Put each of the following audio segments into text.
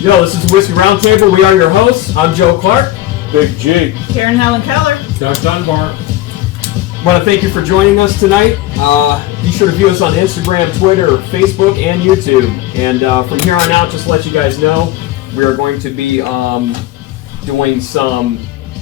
Yo, this is Whiskey Roundtable. We are your hosts. I'm Joe Clark. Big G. Karen Helen Keller. Doug Dunbar. I want to thank you for joining us tonight. Be sure to view us on Instagram, Twitter, Facebook, and YouTube. And from here on out, just to let you guys know, we are going to be doing some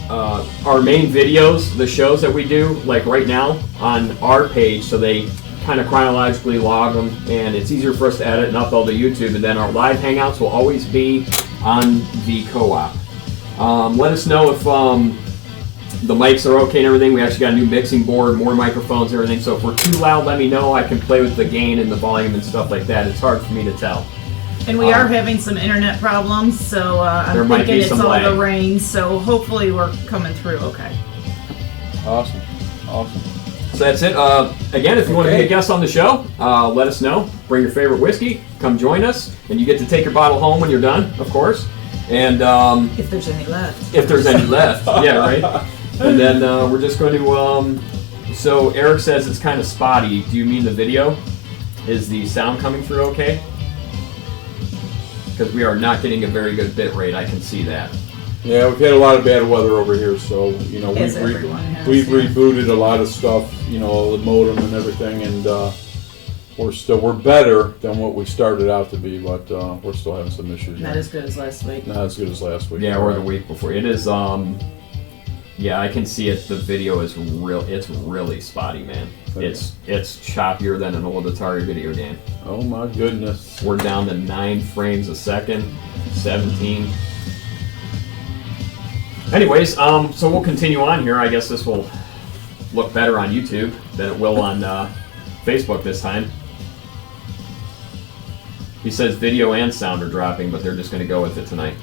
our main videos, the shows that we do, like right now, on our page, so they kind of chronologically log them, and it's easier for us to edit and upload to YouTube. And then our live hangouts will always be on the co-op. Let us know if the mics are okay and everything. We actually got a new mixing board, more microphones and everything, so if we're too loud, let me know. I can play with the gain and the volume and stuff like that. It's hard for me to tell. And we are having some internet problems, so I'm thinking it's all the rain, so hopefully we're coming through okay. Awesome. So that's it. Again, if you want to be a guest on the show, let us know. Bring your favorite whiskey. Come join us. And you get to take your bottle home when you're done, of course. And if there's any left. If there's any left. Yeah, right. And then we're just going to... so Eric says it's kind of spotty. Do you mean the video? Is the sound coming through okay? Because we are not getting a very good bit rate. I can see that. Yeah, we've had a lot of bad weather over here, so we've rebooted a lot of stuff, the modem and everything, and we're better than what we started out to be, but we're still having some issues. Not as good as last week. Not as good as last week. Yeah, or the week before. It is. Yeah, I can see it. The video is real. It's really spotty, man. It's choppier than an old Atari video game. Oh my goodness. We're down to 9 frames a second, 17. Anyways, so we'll continue on here. I guess this will look better on YouTube than it will on Facebook this time. He says video and sound are dropping, but they're just going to go with it tonight.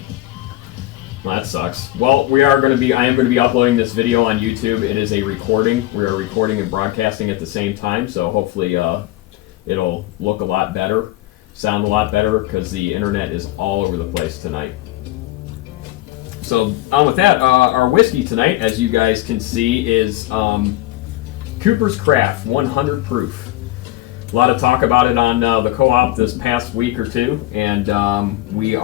Well, that sucks. Well, I am going to be uploading this video on YouTube. It is a recording. We are recording and broadcasting at the same time, so hopefully it'll look a lot better, sound a lot better, because the internet is all over the place tonight. So on with that, our whiskey tonight, as you guys can see, is Cooper's Craft 100 proof. A lot of talk about it on the co-op this past week or two, and I'm really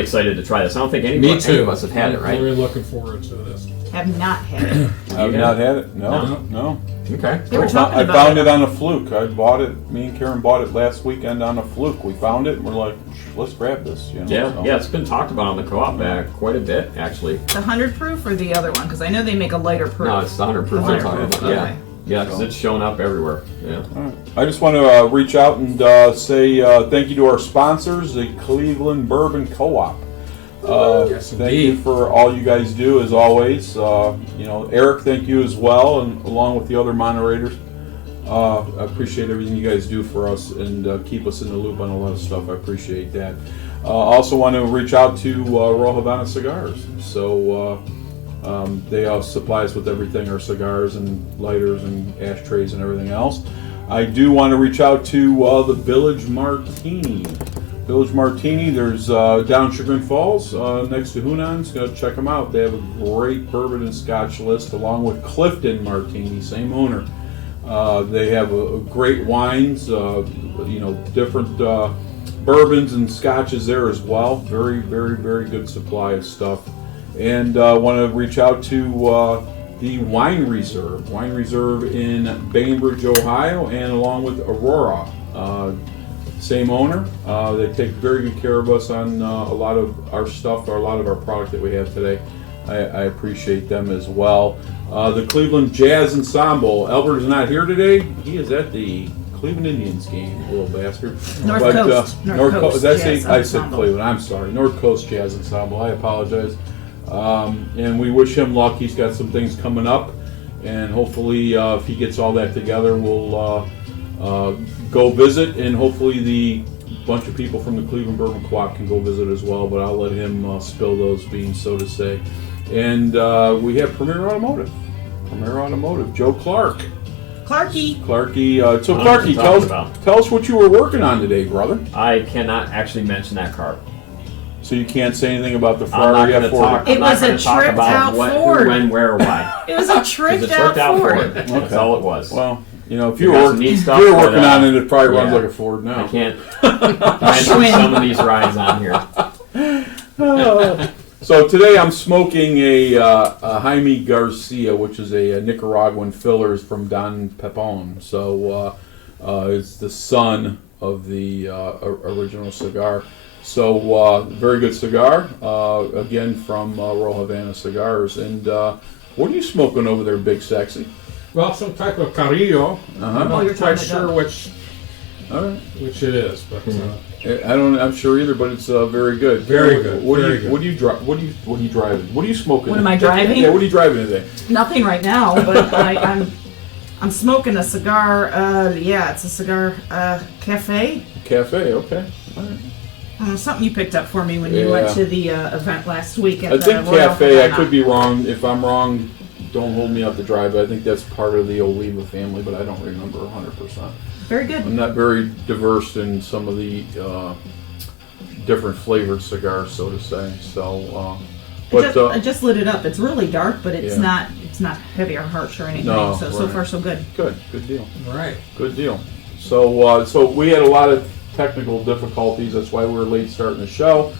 excited to try this. I don't think any of us have had it, right? We're looking forward to this. Have not had it. I've not had it. No. Okay. They were talking I about found it on a fluke. I bought it. Me and Karen bought it last weekend on a fluke. We found it and we're like, let's grab this. Yeah, it's been talked about on the co-op bag quite a bit, actually. The 100 proof or the other one? Because I know they make a lighter proof. No, it's the 100 proof I'm talking about. Okay. Yeah, because it's shown up everywhere. Yeah. All right. I just want to reach out and say thank you to our sponsors, the Cleveland Bourbon Co-op. Thank you for all you guys do, as always. Eric, thank you as well, and along with the other moderators. I appreciate everything you guys do for us and keep us in the loop on a lot of stuff. I appreciate that. Also want to reach out to Royal Havana Cigars. So they supply us with everything, our cigars and lighters and ashtrays and everything else. I do want to reach out to the Village Martini. Village Martini, there's down Chagrin Falls next to Hunan's. Go check them out. They have a great bourbon and scotch list, along with Clifton Martini, same owner. They have great wines, different bourbons and scotches there as well. Very, very, very good supply of stuff. And I want to reach out to the Wine Reserve in Bainbridge, Ohio, and along with Aurora. Same owner. They take very good care of us on a lot of our stuff, or a lot of our product that we have today. I appreciate them as well. The Cleveland Jazz Ensemble. Albert is not here today. He is at the Cleveland Indians game, little bastard. North Coast. I said Cleveland. I'm sorry. North Coast Jazz Ensemble. I apologize. And we wish him luck. He's got some things coming up, and hopefully, if he gets all that together, we'll go visit, and hopefully the bunch of people from the Cleveland Bourbon Co-op can go visit as well. But I'll let him spill those beans, so to say. And we have Premier Automotive. Joe Clark. Clarky. So Clarky, tell us what you were working on today, brother. I cannot actually mention that car. So you can't say anything about the Ferrari F40? It was a tricked out Ford. When, where, why. It was a tricked out Ford. That's all it was. Well, You know, if You you got were some neat if stuff, you were but, working on it, it probably runs yeah. like a Ford now. I can't mention some of these rides on here. So today I'm smoking a Jaime Garcia, which is a Nicaraguan fillers from Don Pepon. So it's the son of the original cigar. So very good cigar, again from Royal Havana Cigars. And what are you smoking over there, Big Sexy? Well, some type of Carrillo. I'm Oh, you're not quite talking sure about- All right. which it is, but I'm sure either, but it's very good. Very good, What very do you good. What do you driving? What are you smoking? What am I driving? Yeah, what are you driving today? Nothing right now, but I'm smoking a cigar. Yeah, it's a cigar cafe. Cafe. Okay. All right. Something you picked up for me when you went to the event last week at I the think Royal Cafe. I Havana. could be wrong. If I'm wrong, don't hold me up to drive. I think that's part of the Oliva family, but I don't remember 100%. Very good. I'm not very diverse in some of the different flavored cigars, so to say. So, I just lit it up. It's really dark, but it's Yeah. not heavy or harsh or anything. No, so right. far so good. good deal. right. Good deal. So we had a lot of technical difficulties. That's why we were late starting the show.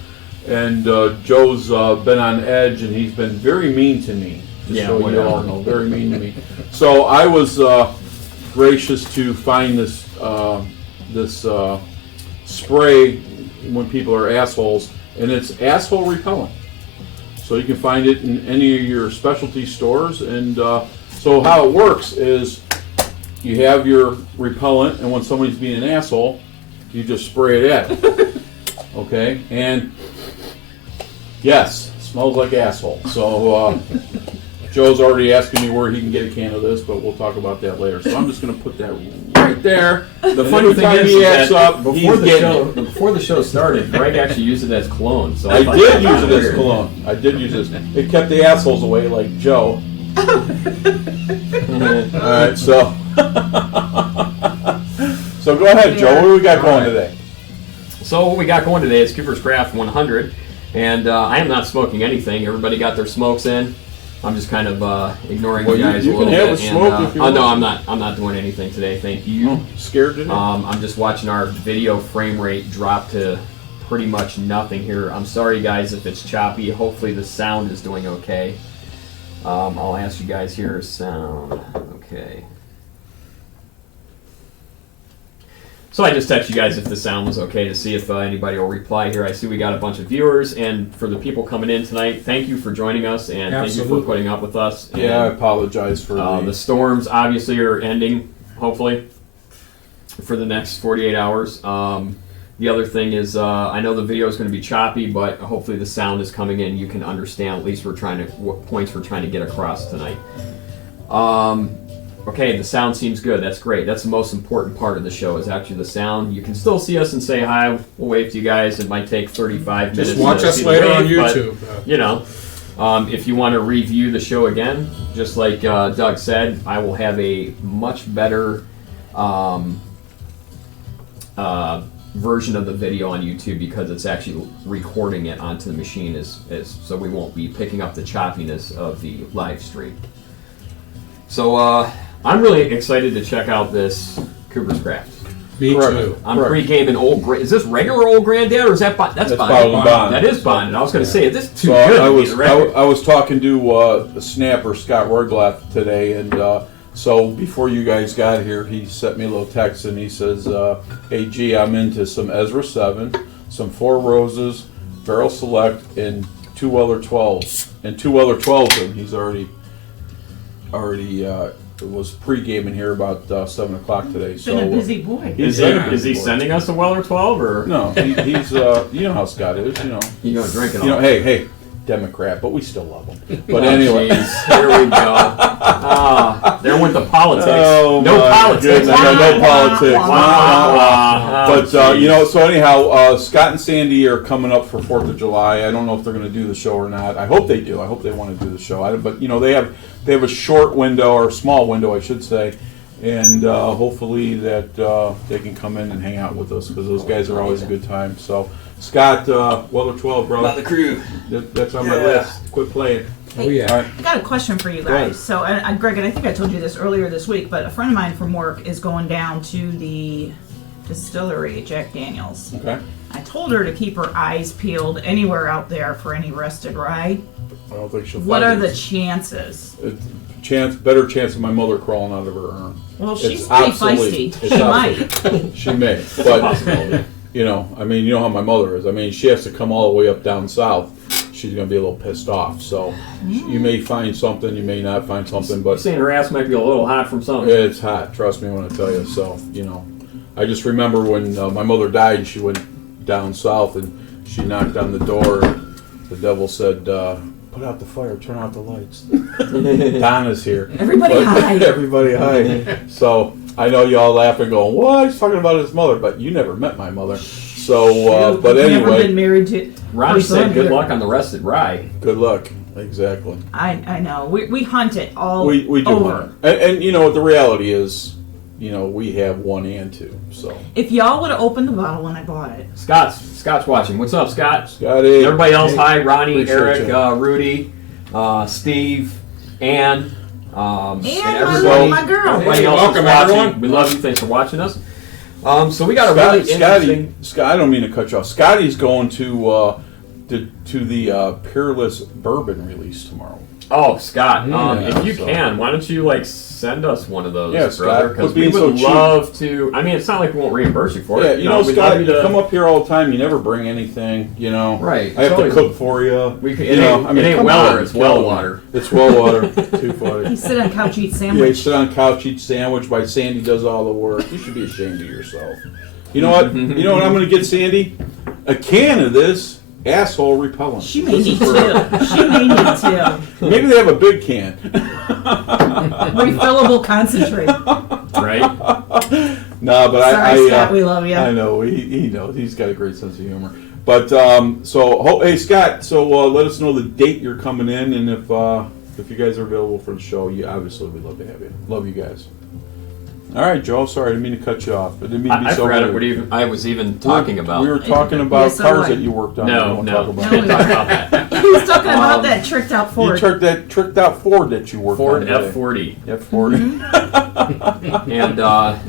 And Joe's been on edge, and he's been very mean to me. Just Yeah, so you whatever. all know, very mean to me. So I was gracious to find this spray when people are assholes, and it's asshole repellent. So you can find it in any of your specialty stores. And so how it works is you have your repellent, and when somebody's being an asshole, you just spray it at them. Okay? And yes, it smells like asshole. So Joe's already asking me where he can get a can of this, but we'll talk about that later. So I'm just going to put that right there. The And funny every thing time is he that acts up, before he's the getting show, it. before the show started, Greg actually used it as cologne. So I thought did that use was it as weird. cologne. I did use this. It kept the assholes away, like Joe. All right, so so go ahead, Joe. What do we got going today? So what we got going today is Cooper's Craft 100, and I am not smoking anything. Everybody got their smokes in. I'm just kind of ignoring Well, you guys you a little can have bit. a smoke and, if you oh no, want. I'm not doing anything today. Thank you. Scared to death? I'm just watching our video frame rate drop to pretty much nothing here. I'm sorry guys if it's choppy. Hopefully the sound is doing okay. I'll ask you guys here. Sound okay. So I just text you guys if the sound was okay to see if anybody will reply here. I see we got a bunch of viewers, and for the people coming in tonight, thank you for joining us, and thank you Absolutely. for putting up with us. And, Yeah, I apologize for the storms obviously are ending, hopefully, for the next 48 hours. The other thing is, I know the video is going to be choppy, but hopefully the sound is coming in. You can understand at least what points we're trying to get across tonight. Okay, the sound seems good. That's great. That's the most important part of the show is actually the sound. You can still see us and say hi. We'll wave to you guys. It might take 35 minutes. Just watch to us see the later on wave, but, YouTube. you know, if you want to review the show again, just like Doug said, I will have a much better version of the video on YouTube because it's actually recording it onto the machine, so we won't be picking up the choppiness of the live stream. So I'm really excited to check out this Cooper's Craft. Me Correct. too. I'm Correct. pre-gaming Is this regular Old Granddad or is that that's That's bonded? bottled and bonded. That is bonded. I was going to say, is this too So good? I to be was regular? I was talking to Snapper Scott Royglath today, and so before you guys got here, he sent me a little text, and he says, "Hey G, I'm into some Ezra 7, some Four Roses, Barrel Select, and two Weller 12s, and two Weller 12s, and he's already was pre-gaming here about 7 o'clock today. So Been a busy boy. Is he sending us a Weller 12 or No, he's you know how Scott is, you know. you gonna drink it all? You know, hey, Democrat, but we still love him. But Oh, anyway. geez. Here we go. There went the politics. Oh, no my politics. goodness, no politics. Oh, But, you geez. know, so anyhow, Scott and Sandy are coming up for 4th of July. I don't know if they're going to do the show or not. I hope they do. I hope they want to do the show. But, you know, they have a short window, or a small window, I should say, and hopefully that they can come in and hang out with us because those guys are always a good time. So, Scott, Weller 12, bro. Not the crew. That's on my list. Quit playing. Oh, yeah. All right. I got a question for you ahead. guys. So, Greg, and I think I told you this earlier this week, but a friend of mine from work is going down to the distillery, Jack Daniels. Okay. I told her to keep her eyes peeled anywhere out there for any rusted rye. I don't think she'll. What find are it. the chances? Better chance of my mother crawling out of her urn. Well, she's It's pretty obsolete. feisty. It's She obsolete. might. She may, but you know, I mean, you know how my mother is. I mean, she has to come all the way up down south. She's gonna be a little pissed off. So you may find something, you may not find something, You're but saying her ass might be a little hot from something. it's hot. Trust me when I tell you. So you know, I just remember when my mother died. She went down south and she knocked on the door. The devil said, "Put out the fire, turn out the lights." Donna's here. Everybody hide. Everybody hide. So I know y'all laughing, going, "What? He's talking about his mother," but you never met my mother. So, but I've never been anyway, married to. Ronnie her said son good either. luck on the rusted rye. good luck. Exactly. I know. We hunt it all We do over. want it. And you know what the reality is, you know, we have 1 and 2. So If y'all would have opened the bottle when I bought it, Scott's watching. What's up, Scott? Scotty. Everybody else, hi. Ronnie, Appreciate Eric, you. Rudy, Steve, Ann, and my girl. Everybody Hey, else welcome, is watching. everyone. We love you. Thanks for watching us. So we got a really interesting. Scott, I don't mean to cut you off. Scotty's going to the Peerless Bourbon release tomorrow. Oh, Scott, Yeah, if you so- can, why don't you send us one of those, Yeah, Scott, brother? quit Because we being so would cheap. love to. I mean, it's not like we won't reimburse you for Yeah, it. you know, we'd Scott, love you to- come up here all the time. You never bring anything. You know, Right. I have It's to always- cook for you. We can, You it know, ain't, I mean, it ain't come Weller, on, it's well kill me. water. It's well water. Too funny. you sit on couch, eat Yeah, you sandwich. sit on couch, eat sandwich. By Sandy does all the work. You should be ashamed of yourself. You know what? You know what I'm going to get Sandy? A can of this asshole repellent. She may need two. She may need two. Maybe they have a big can. Refillable concentrate. Right? No, but Sorry, Scott, we love you. I know he knows. He's got a great sense of humor. But hey Scott, so let us know the date you're coming in, and if you guys are available for the show, you obviously we'd love to have you. Love you guys. All right, Joe. Sorry, I didn't mean to cut you off. I didn't mean to be I so forgot rude. I was even talking about. We were talking about Yes, so cars what? that you worked on. No, We won't no. talk about No, it. Can't talk about that. He was talking about that tricked out Ford. You took that tricked out Ford that you worked Ford on. today. F40. F40. And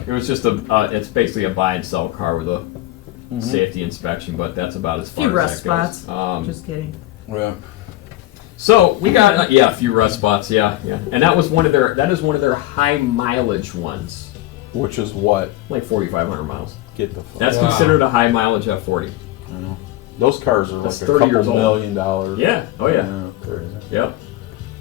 it was just it's basically a buy and sell car with a safety inspection, but that's about as A far few as rust that goes. spots. Just kidding. Yeah. So we got a few rust spots, yeah, and that is one of their high mileage ones, Which is what? like 4,500 miles. Get the fuck. That's Wow. considered a high mileage F40. I know. Those cars are That's like a 30 couple years old. $1 million. Yeah. Oh yeah. Crazy. Yep.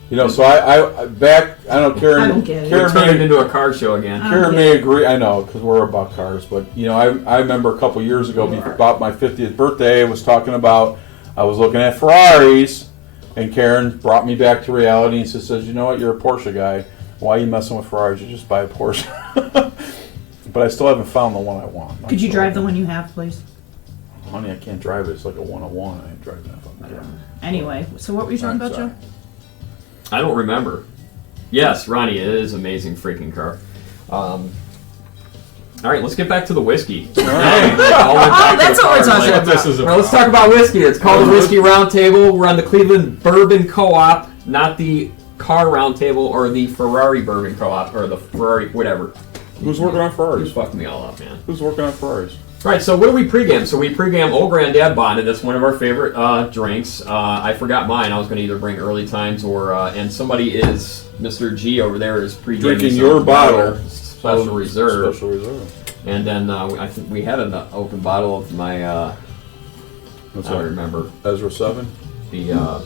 You know, so I back. I don't know, Karen. I don't get it. We're Karen turning may, into a car show again. Karen may agree. I know because we're about cars, but you know, I remember a couple years ago, about my 50th birthday, I was talking about I was looking at Ferraris, and Karen brought me back to reality and says, "You know what? You're a Porsche guy. Why are you messing with Ferraris? You just buy a Porsche." But I still haven't found the one I want. Could you drive the one you have, please? Honey, I can't drive it. It's like a 101. I ain't driving that fucking car. Anyway, so what were you talking I'm about, sorry. Joe? I don't remember. Yes, Ronnie, it is an amazing freaking car. All right, let's get back to the whiskey. Oh, that's what we're talking Like, about. This is well, let's talk about whiskey. It's called the Whiskey Roundtable. We're on the Cleveland Bourbon Co-op, not the Car Roundtable or the Ferrari Bourbon Co-op or the Ferrari whatever. Who's working on You Ferraris? fucked me all up, man. Who's working on Ferraris? All right, so what do we pregame? So we pregame Old Granddad Bonded. That's one of our favorite drinks. I forgot mine. I was going to either bring Early Times or and somebody is Mr. G over there is pregaming Drinking some your bottle. Special Reserve. Special Reserve. And then I think we had an open bottle of my. What's I don't that? remember Ezra 7? the.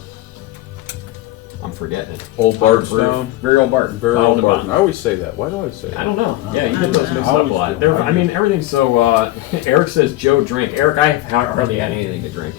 I'm forgetting it. Old Bardstown? Very old Barton. Very Bottled old and Barton. I bottled. always say that. Why do I say that? I don't know. Yeah, you get those mixed I up a always lot. do. I mean, everything's so. Eric says Joe drink. Eric, I hardly had anything to drink.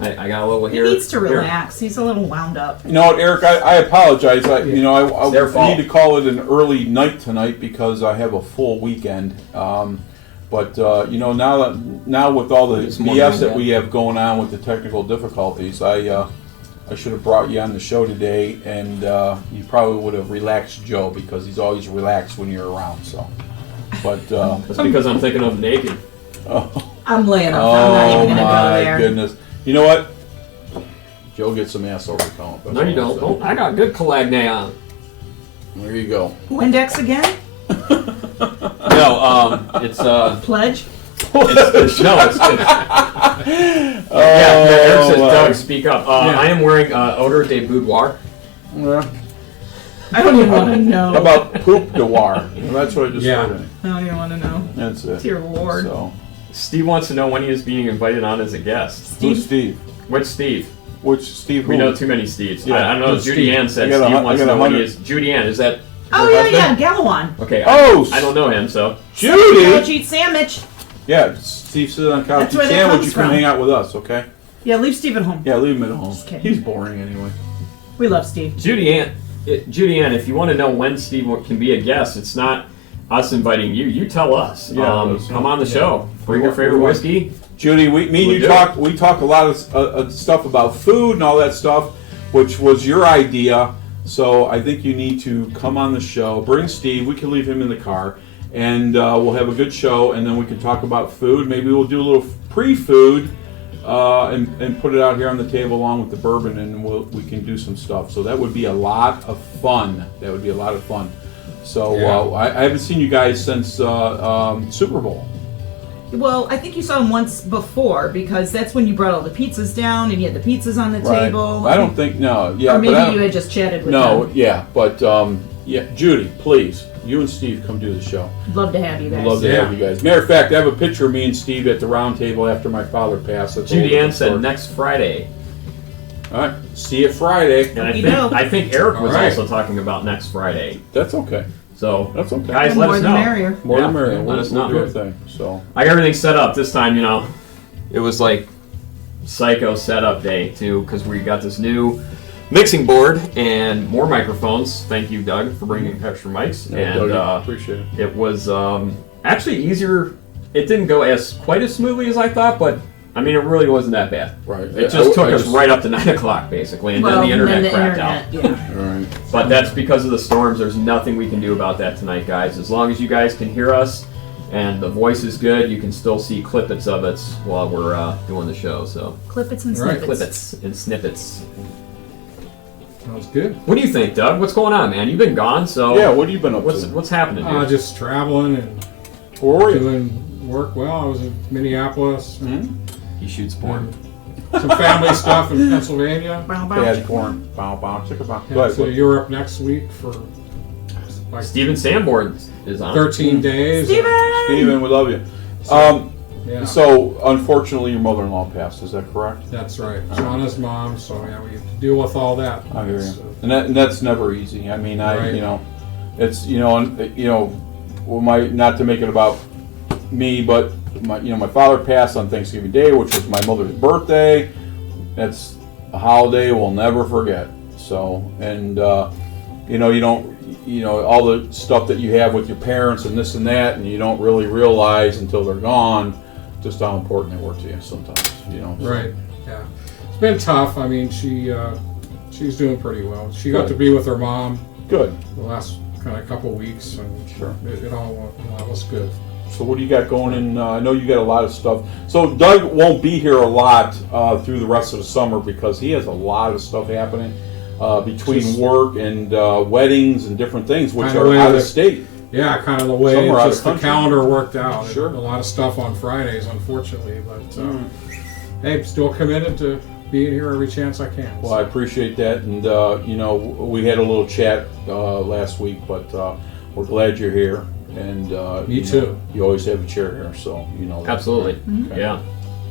I got a little He here. needs to here. relax. He's a little wound up. You know what, Eric? I apologize. It's their I fault. need to call it an early night tonight because I have a full weekend. But you know, now with all the It's more BS than that that. we have going on with the technical difficulties, I I should have brought you on the show today, and you probably would have relaxed Joe because he's always relaxed when you're around. So, but That's because I'm thinking of naked. I'm laying up. I'm not even gonna go there. My goodness! You know what? Joe gets some ass over count. No, you don't. Oh, I got good Calagne on. There you go. Windex again? No, it's Pledge? it's Eric says, Doug, speak up. I am wearing Odor de Boudoir. Yeah. I don't even want to know. How about poop noir? That's what I just heard. I don't even want to know. That's it. Dear Lord. So, Steve wants to know when he is being invited on as a guest. who's Steve? Which Steve? Which Steve? We who? know too many Steves. Yeah. I don't know. Who's Judy Steve? Ann said I got Steve a- wants I to got know when he 100. is. Judy Ann, is that? Oh, her yeah, husband? Galawan. Okay. Oh, I don't know him, so. Judy. Couch eat sandwich. Yeah, Steve sits on couch. That's where that Sandwich, comes you can from. hang out with us, okay? Yeah, leave Steve at home. Yeah, leave him at home. Just kidding. He's boring anyway. We love Steve. Judy Ann, if you want to know when Steve can be a guest, it's not us inviting you. You tell us. Yeah, come on the show. Bring your favorite whiskey. Judy, me and We'll you do talk. We talk a lot of stuff about food and all that stuff, which was your idea. So I think you need to come on the show. Bring Steve. We can leave him in the car, and we'll have a good show. And then we can talk about food. Maybe we'll do a little pre-food and put it out here on the table along with the bourbon, and we can do some stuff. So that would be a lot of fun. So I haven't seen you guys since Super Bowl. Well, I think you saw him once before because that's when you brought all the pizzas down and you had the pizzas on the table. I don't think no. Yeah, Or maybe but you had just chatted with no. them. Yeah, but yeah, Judy, please, you and Steve come do the show. Love to have you guys. I'd love to have you guys. Matter of fact, I have a picture of me and Steve at the round table after my father passed. That's Judy all Ann said story. next Friday. All right, see you Friday. And Okey-doke. I think Eric was All right. also talking about next Friday. That's okay. So, That's okay. guys, The let more us the know. merrier. More Yeah, the merrier. let We'll us do know. our thing. So I got everything set up this time. It was like psycho setup day too, because we got this new mixing board and more microphones. Thank you, Doug, for bringing extra mics. yeah, And Doug, appreciate it. it was actually easier. It didn't go quite as smoothly as I thought, but I mean, it really wasn't that bad. Right. It just took us right up to 9 o'clock, basically, and then the internet crapped out. Yeah. All right. But that's because of the storms. There's nothing we can do about that tonight, guys. As long as you guys can hear us and the voice is good, you can still see clippets of it while we're doing the show. So Clippets and Right. snippets. clippets and snippets. Sounds good. What do you think, Doug? What's going on, man? You've been gone, so Yeah, what have you been up what's to? what's happening here? Just traveling and Where were you? doing work. Well, I was in Minneapolis. He shoots porn. Some family stuff in Pennsylvania. Bow, bow, Bad chicka. corn. Bow bow chicka bow. Go Head ahead. to Europe next week for like Steven Sanborn is on. 13 days. Steven! Steven, we love you. Yeah, So, unfortunately, your mother-in-law passed. Is that correct? that's right. Johnna's mom. So yeah, we have to deal with all that. I hear you. So, And that's never easy. I mean, Right. it's well, not to make it about me, but my father passed on Thanksgiving Day, which was my mother's birthday. That's a holiday we'll never forget. So, and you don't, all the stuff that you have with your parents and this and that, and you don't really realize until they're gone just how important they were to you sometimes. So. Right. Yeah. It's been tough. I mean, she's doing pretty well. She got Good. to be with her mom Good. the last kind of couple weeks, and Sure. it all was good. So what do you got going in? I know you got a lot of stuff. So Doug won't be here a lot through the rest of the summer because he has a lot of stuff happening between Just- work and weddings and different things, which Kinda are way out of that- state. Yeah, kind of the way Somewhere out of just the country. calendar worked out. Sure. A lot of stuff on Fridays, unfortunately, but hey, still committed to being here every chance I can. Well, I appreciate that, and we had a little chat last week, but we're glad you're here. And Me too. You always have a chair here, so you know. that. Absolutely. Okay.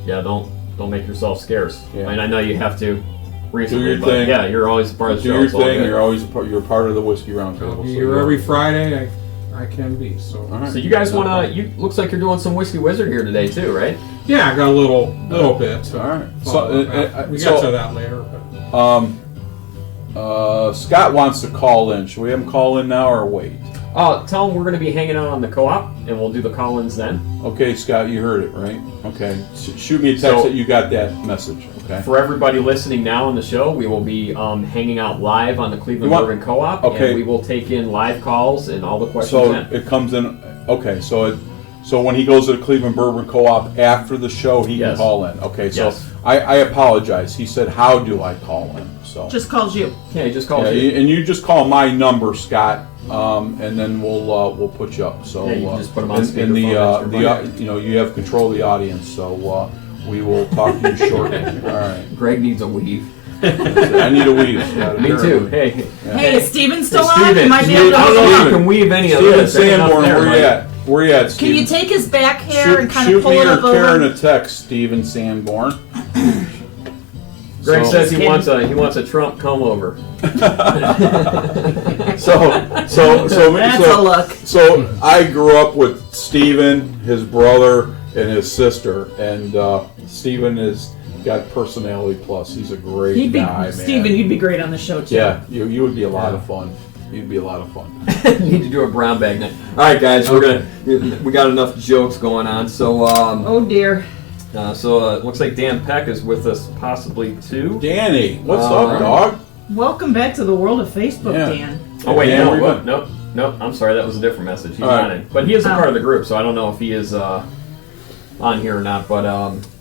Yeah. Don't make yourself scarce. Yeah. I mean, I know you have to recently, your but thing. yeah, you're always a part of the Do show. your It's all thing. good. You're always you're part of the whiskey roundtable. I'll be so here you're- every Friday. I can be. So All right. So you guys wanna? Looks like you're doing some Whiskey Wizard here today too, right? yeah, I got a little bit. All right. Follow So, up. We so- get to that later. But Scott wants to call in. Should we have him call in now or wait? Tell them we're going to be hanging out on the co-op, and we'll do the call-ins then. Okay, Scott, you heard it, right? Okay. Shoot me a text that you got that message, okay? For everybody listening now on the show, we will be hanging out live on the Cleveland Bourbon Co-op, okay. and we will take in live calls and all the questions So in. it comes in, okay, so when he goes to the Cleveland Bourbon Co-op after the show, he can call in. Okay, so Yes. I apologize. He said, how do I call in? So Just calls you. Yeah, he just calls you. and you just call my number, Scott, and then we'll put you up. So Yeah, you can just put him on and speakerphone, you have control of the audience. So we will talk to you shortly. All right. Greg needs a weave. I need a weave. Scott, Me too. apparently. Hey. Hey, is Steven still Hey, on? Steven, You might be I able don't know to. if you can weave any of Steven this. There's enough Sanborn, there, where you buddy. at? Where you at, Can Steven? you take his back hair and kind of Shoot pull me it or up Karen over? a text, Steven Sanborn. Greg So- says he wants a Trump comb over. That's a look. So I grew up with Steven, his brother, and his sister, and Steven has got personality plus. He's a great He'd be guy, man. Steven, you'd be great on the show too. Yeah, you would be a lot of fun. You'd be a lot of fun. Need to do a brown bag night. All right, guys, we got enough jokes going on. So Oh dear. it looks like Dan Peck is with us possibly too. Danny, what's up, dog? Welcome back to the world of Facebook, Yeah. Dan. Oh wait, Dan, no, we're what? good. Nope. I'm sorry, that was a different message. He's All right. not in, but he is a Oh. part of the group, so I don't know if he is on here or not. But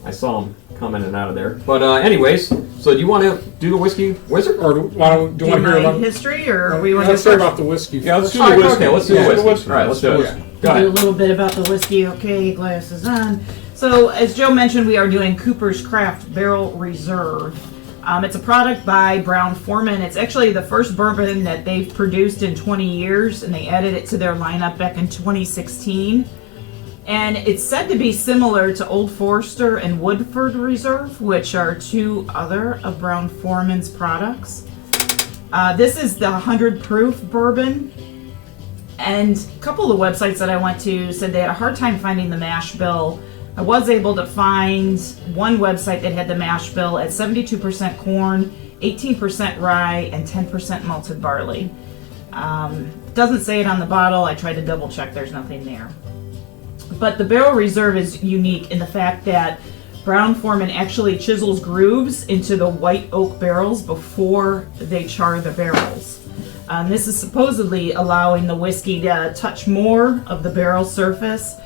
I saw him come in and out of there. But anyways, so do you want to do the Whiskey Wizard? Or do you want to hear my about? history, or we want to Let's hear about the whiskey. Yeah, let's do All the right, whiskey. okay, let's do the whiskey. All right, let's do it. Yeah. Go do a ahead. little bit about the whiskey. Okay, glasses on. So, as Joe mentioned, we are doing Cooper's Craft Barrel Reserve. It's a product by Brown-Forman. It's actually the first bourbon that they've produced in 20 years, and they added it to their lineup back in 2016. And it's said to be similar to Old Forester and Woodford Reserve, which are two other of Brown-Forman's products. This is the 100 proof bourbon. And a couple of the websites that I went to said they had a hard time finding the mash bill. I was able to find one website that had the mash bill at 72% corn, 18% rye, and 10% malted barley. Doesn't say it on the bottle. I tried to double check. There's nothing there. But the Barrel Reserve is unique in the fact that Brown-Forman actually chisels grooves into the white oak barrels before they char the barrels. This is supposedly allowing the whiskey to touch more of the barrel surface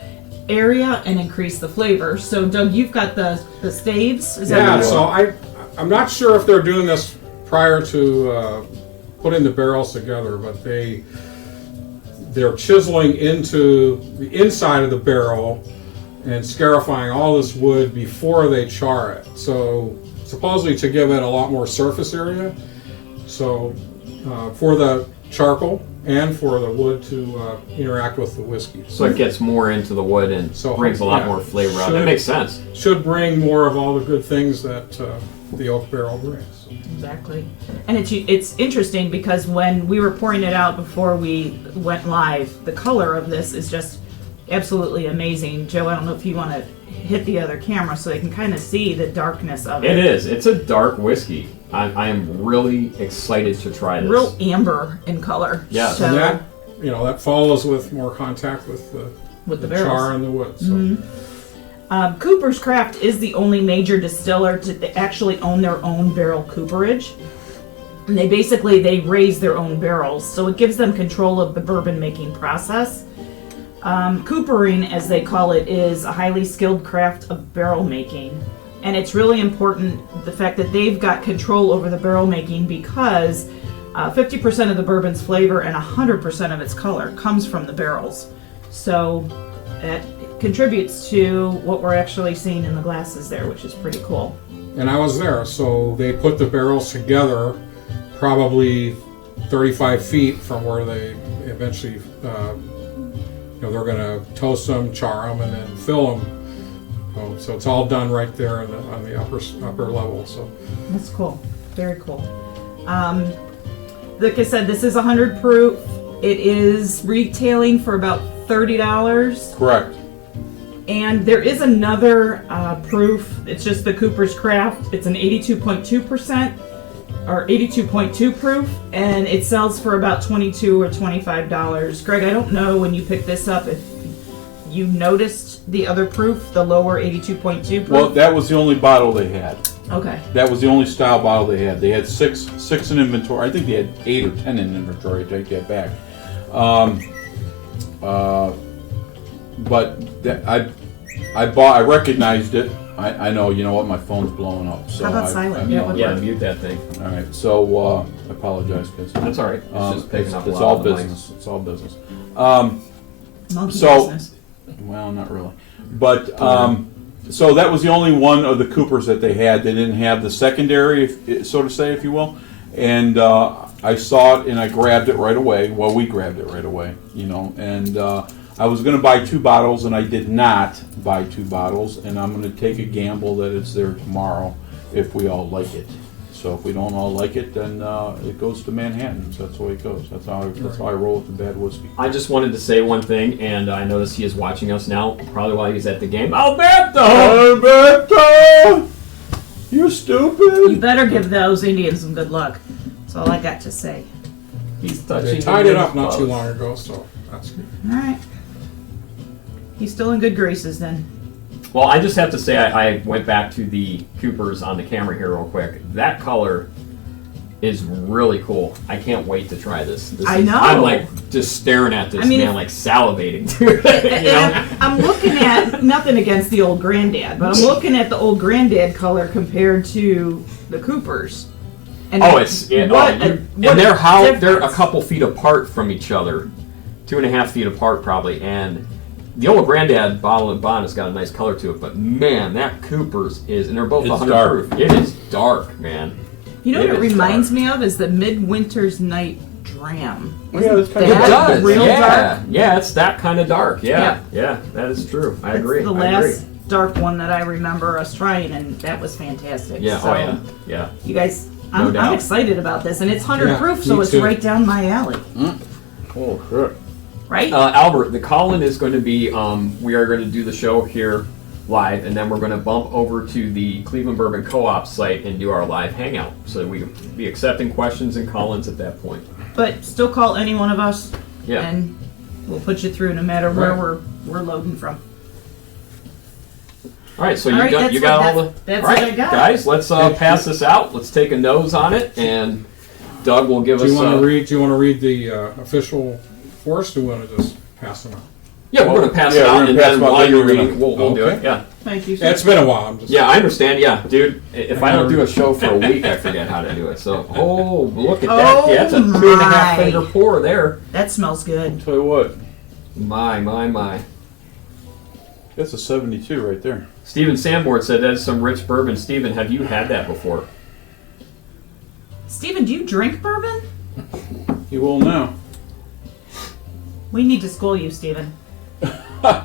area and increase the flavor. So, Doug, you've got the staves. Is Yeah, that so I'm not sure if they're doing this prior to putting the barrels together, but they're chiseling into the inside of the barrel and scarifying all this wood before they char it. So supposedly to give it a lot more surface area. So for the charcoal and for the wood to interact with the whiskey. So it gets more into the wood and So, brings a lot yeah. more flavor out. Should- That makes sense. Should bring more of all the good things that the oak barrel brings. Exactly. And it's interesting because when we were pouring it out before we went live, the color of this is just absolutely amazing. Joe, I don't know if you want to hit the other camera so they can kind of see the darkness of it. It is. It's a dark whiskey. I am really excited to try this. Real amber in color. Yeah. So, And that, that follows with more contact with with the char barrels. and the wood. So. Cooper's Craft is the only major distiller to actually own their own barrel cooperage. And they raise their own barrels, so it gives them control of the bourbon making process. Coopering, as they call it, is a highly skilled craft of barrel making. And it's really important, the fact that they've got control over the barrel making, because 50% of the bourbon's flavor and 100% of its color comes from the barrels. So it contributes to what we're actually seeing in the glasses there, which is pretty cool. And I was there, so they put the barrels together probably 35 feet from where they eventually, they're going to toast them, char them, and then fill them. So it's all done right there on the upper level. So That's cool. Very cool. Like I said, this is 100 proof. It is retailing for about $30. Correct. And there is another proof. It's just the Cooper's Craft. It's an 82.2%. are 82.2 proof, and it sells for about $22 or $25. Greg, I don't know when you picked this up if you noticed the other proof, the lower 82.2 proof. Well, that was the only bottle they had. Okay. That was the only style bottle they had. They had six in inventory. I think they had 8 or 10 in inventory. I take that back. But I recognized it. I know. You know what? My phone's blowing up. So How about silent? Yeah, mute that thing. All right. So I apologize, kids. That's all right. It's just picking up a It's lot all of the business. It's all business. Monkey So- business. Well, not really. But so that was the only one of the Coopers that they had. They didn't have the secondary, so to say, if you will. And I saw it and I grabbed it right away. Well, we grabbed it right away, you know. And I was going to buy 2 bottles, and I did not buy 2 bottles. And I'm going to take a gamble that it's there tomorrow if we all like it. So if we don't all like it, then it goes to Manhattan. So that's the way it goes. That's how I roll with the bad whiskey. I just wanted to say one thing, and I notice he is watching us now, probably while he's at the game. Alberto! Alberto! You stupid! You better give those Indians some good luck. That's all I got to say. He's touching. They tied it up his not too gloves. long ago, so that's good. All right. He's still in good graces then. Well, I just have to say, I went back to the Coopers on the camera here real quick. That color is really cool. I can't wait to try this. I know. I'm like just staring at this, I mean, man, like salivating to it. You know? And I'm looking at, nothing against the old granddad, but I'm looking at the old granddad color compared to the Coopers. And Oh, it's yeah, what oh, a- you- what and they're a they're a difference. couple feet apart from each other, 2.5 feet apart probably. And the old granddad bottle and bond has got a nice color to it, but man, that Cooper's is, and they're both It's 100 dark. proof. It is dark, man. You know what It it is reminds dark. me of is the Midwinter's Night Dram. Yeah, it's kind It of That does, real yeah, dark? yeah. It's that kind of dark, yeah, that is true. I That's agree. the I agree. last dark one that I remember us trying, and that was fantastic. Yeah, So, oh yeah, yeah. You guys, No I'm doubt. excited about this, and it's 100 Yeah, proof, so me it's too. right down my alley, Oh, shit. right? Albert, the call-in is going to be, we are going to do the show here live, and then we're going to bump over to the Cleveland Bourbon Co-op site and do our live hangout. So we can be accepting questions and call-ins at that point. But still call any one of us, Yeah. and we'll put you through no matter where Right. we're loading from. All right, so All you right, got that's you got what- all the. that's all right, what I got. guys. Let's pass this out. Let's take a nose on it, and Doug will give Do us. you want to read? Do you want to read the official force? Or do you want to just pass them out? Yeah, we're going to pass Yeah, it we're out, gonna and pass then them out, while then you're you're gonna- reading, we'll do okay. it. Yeah. Thank you, sir. It's been a while. I'm just. Yeah, I understand. Yeah, dude. If I don't gotta do a show for a week, I forget how to do it. So, look at that. Oh, Yeah, that's a 2.5 my. finger pour there. That smells good. Tell you what, My. that's a 72 right there. Steven Sanborn said that is some rich bourbon. Steven, have you had that before? Steven, do you drink bourbon? You will now. We need to school you, Steven.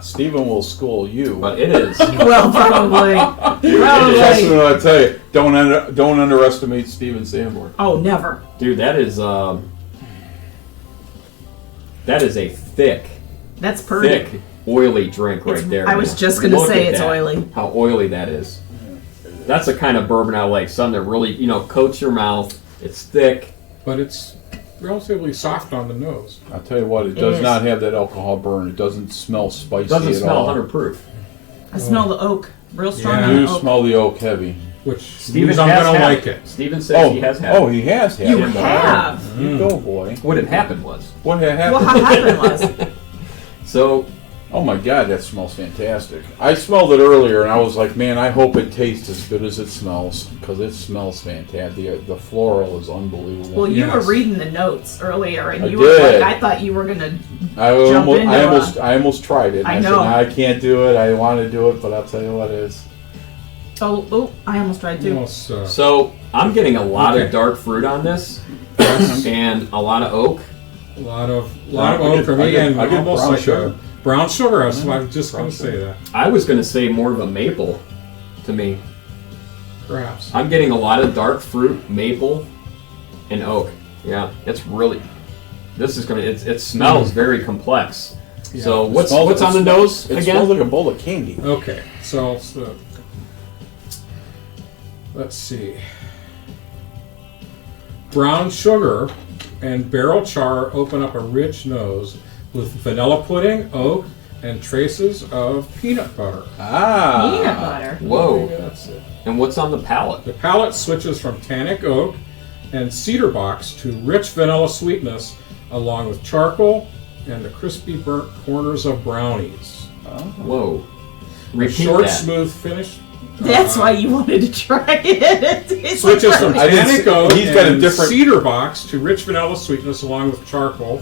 Stephen will school you. But it is. Well, probably. Trust me Probably. when I tell you, don't underestimate Stephen Sanborn. Oh, never. Dude, that is a thick, That's pretty. thick, oily drink right It's- there. I was man. just gonna Look say at it's that, oily. How oily that is. That's the kind of bourbon I like. Something that really, coats your mouth. It's thick. But it's relatively soft on the nose. I'll tell you what, it It does is. not have that alcohol burn. It doesn't smell spicy It doesn't at smell all. 100 proof. I smell the oak. Real strong Yeah. on You the oak. smell the oak heavy. Which Steven means I'm has gonna had like it. Steven says he has had it. he has had You it. have. You go, boy. What had happened was. What had Well, happened? how happened was, So, Oh my God, that smells fantastic. I smelled it earlier and I was like, man, I hope it tastes as good as it smells, because it smells fantastic. The floral is unbelievable. well, you were Yes. reading the notes earlier, and I you were did. like, I thought you were gonna. I jump almost, into I almost tried it. And I I know. said, no, I can't do it. I want to do it, but I'll tell you what it is. Oh, I almost tried to. Almost, so I'm getting a lot Okay. of dark fruit on this, and a lot of oak. a lot of I oak get- for I me, get- and I get almost brown like sugar. a brown sugar. I was just going to say that. I was going to say more of a maple to me. Perhaps. I'm getting a lot of dark fruit, maple, and oak. Yeah, it's really. This is gonna. It smells very complex. Yeah. So It what's smells- on the nose It again? smells like a bowl of candy. Okay, so let's see. Brown sugar and barrel char open up a rich nose with vanilla pudding, oak, and traces of peanut butter. Peanut butter. Whoa. That's it. And what's on the palate? The palate switches from tannic oak and cedar box to rich vanilla sweetness, along with charcoal and the crispy burnt corners of brownies. Whoa. A Repeat short, that. smooth finish. That's why you wanted to try it. It's Switches like- from I didn't tannic see- oak he's got a and different- cedar box to rich vanilla sweetness, along with charcoal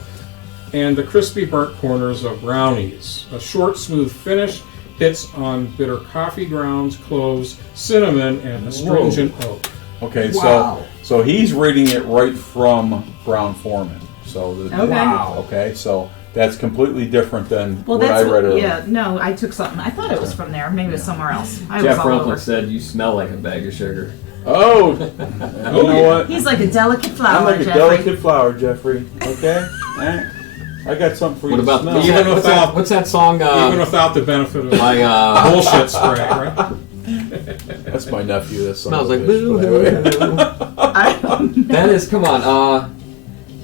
and the crispy burnt corners of brownies. A short, smooth finish hits on bitter coffee grounds, cloves, cinnamon, and astringent oak. Okay, Wow. so he's reading it right from Brown Foreman. So Okay. Wow. Okay, so that's completely different than Well, what I that's read earlier. yeah. No, I took something. I thought it was from there. Maybe it was somewhere else. I Jeff was all Rumpler over. said you smell like a bag of sugar. Oh, you know what? He's like a delicate flower, I'm like a Jeffrey. delicate flower, Jeffrey. Okay, I got something for you What to about smell. what's, Even that, what's, without- that, what's that song? Even without the benefit of my bullshit spray, right? That's my nephew. That smells son like of a bitch, but boo. anyway. I don't know. That is, come on.